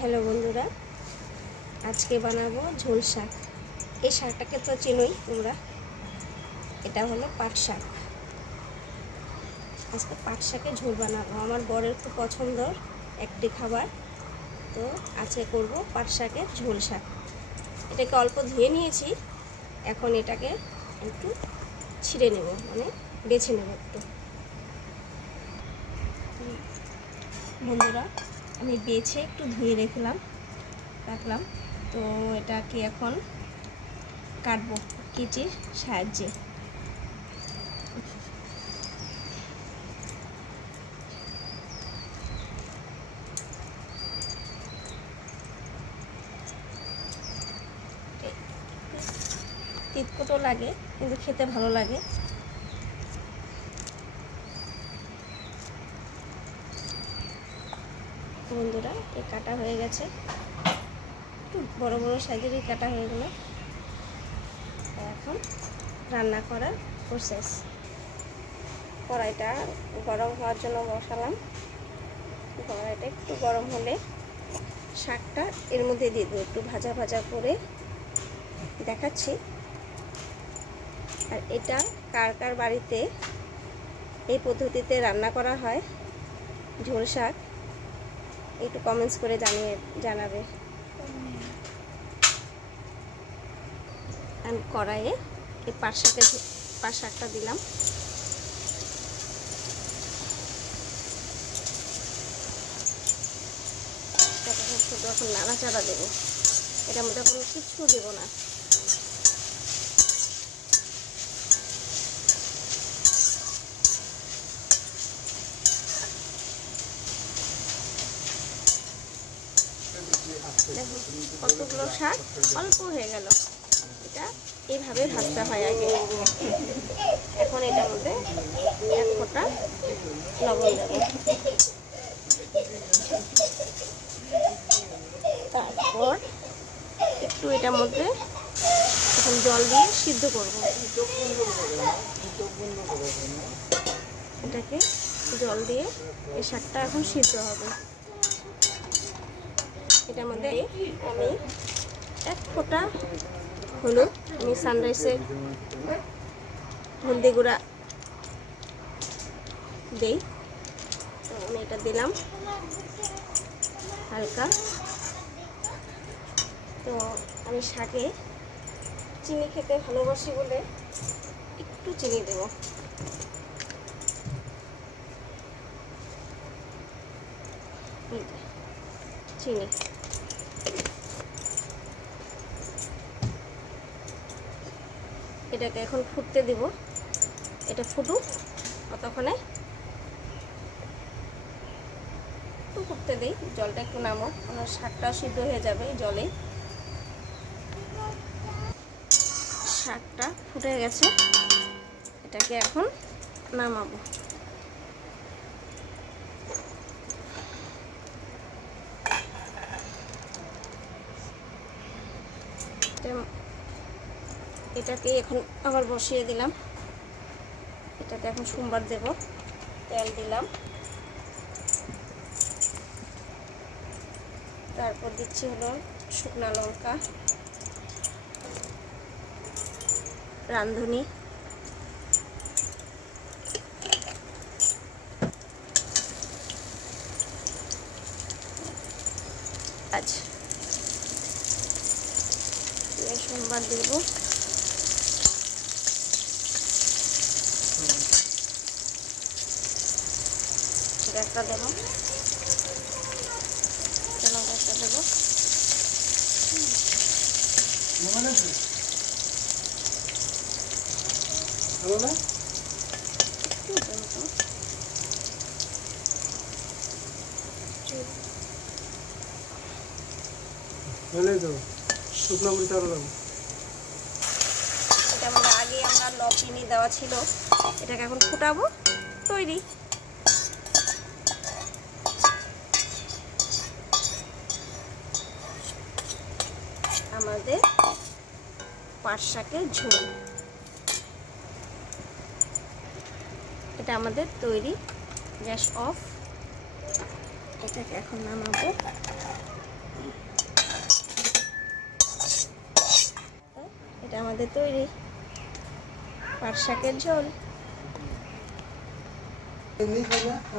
Hello বন্ধুরা, আজকে বানাবো ঝোল শাক। এই শাকটাকে তো চেনোই তোমরা, এটা হলো পাট শাক। আজকে পাট শাকের ঝোল বানাবো, আমার বরের খুব পছন্দর একটি খাবার। তো আজকে করব পাট শাকের ঝোল শাক। এটাকে অল্প ধুয়ে নিয়েছি, এখন এটাকে একটু ছিঁড়ে নেব, মানে বেছে নেব একটু। বন্ধুরা, আমি বেছে একটু ধুয়ে রাখলাম। তো এটাকে এখন কাটবো কেচির সাহায্যে। তিতকুটো লাগে কিন্তু খেতে ভালো লাগে। বন্ধুরা, এই কাটা হয়ে গেছে, একটু বড় বড় সাইজেরই কাটা হয়ে গেল। এখন রান্না করার প্রসেস। কড়াইটা গরম হওয়ার জন্য বসালাম। কড়াইটা একটু গরম হলে শাকটা এর মধ্যে দিয়ে দেবো, একটু ভাজা ভাজা করে দেখাচ্ছি। আর এটা কার কার বাড়িতে এই পদ্ধতিতে রান্না করা হয় ঝোল শাক, একটু কমেন্টস করে জানাবে। আমি কড়াইয়ে এই পাট শাকটা দিলাম। শুধু এখন নাড়াচাড়া দেবো, এটার মধ্যে কোনো কিছু দেবো না। দেখুন কতগুলো শাক অল্প হয়ে গেল। এটা এইভাবে ভাজতে হয় আগে। এখন এটার মধ্যে এক ফোঁটা লবণ দেব, তারপর একটু এটার মধ্যে এখন জল দিয়ে সিদ্ধ করব। এটাকে জল দিয়ে এই শাকটা এখন সিদ্ধ হবে। এটার মধ্যে আমি এক ফোঁটা হলুদ, আমি সানরাইসের হলদি গুঁড়া দেই, তো আমি এটা দিলাম হালকা। তো আমি শাকে চিনি খেতে ভালোবাসি বলে একটু চিনি দেব। চিনি এটাকে এখন ফুটতে দিব। এটা ফুটুক, ততক্ষণে একটু ফুটতে দিই, জলটা একটু নামুক, আমার শাকটা সিদ্ধ হয়ে যাবে জলে। শাকটা ফুটে গেছে, এটাকে এখন নামাবো। এটাকে এখন আবার বসিয়ে দিলাম। এটাতে এখন সোমবার দেব। তেল দিলাম, তারপর দিচ্ছি হলো শুকনা লঙ্কা, রাঁধুনি, আজ সোমবার দেব। একটা দেব, একটা দেব। এটা মানে আগে আমরা চিনি দেওয়া ছিল, এটাকে এখন ফুটাবো। তৈরি। আমাদের পাট শাকের ঝোল এটা আমাদের তৈরি। Gas off. এটাকে এখন নামাবো। তো এটা আমাদের তৈরি পাট শাকের ঝোল।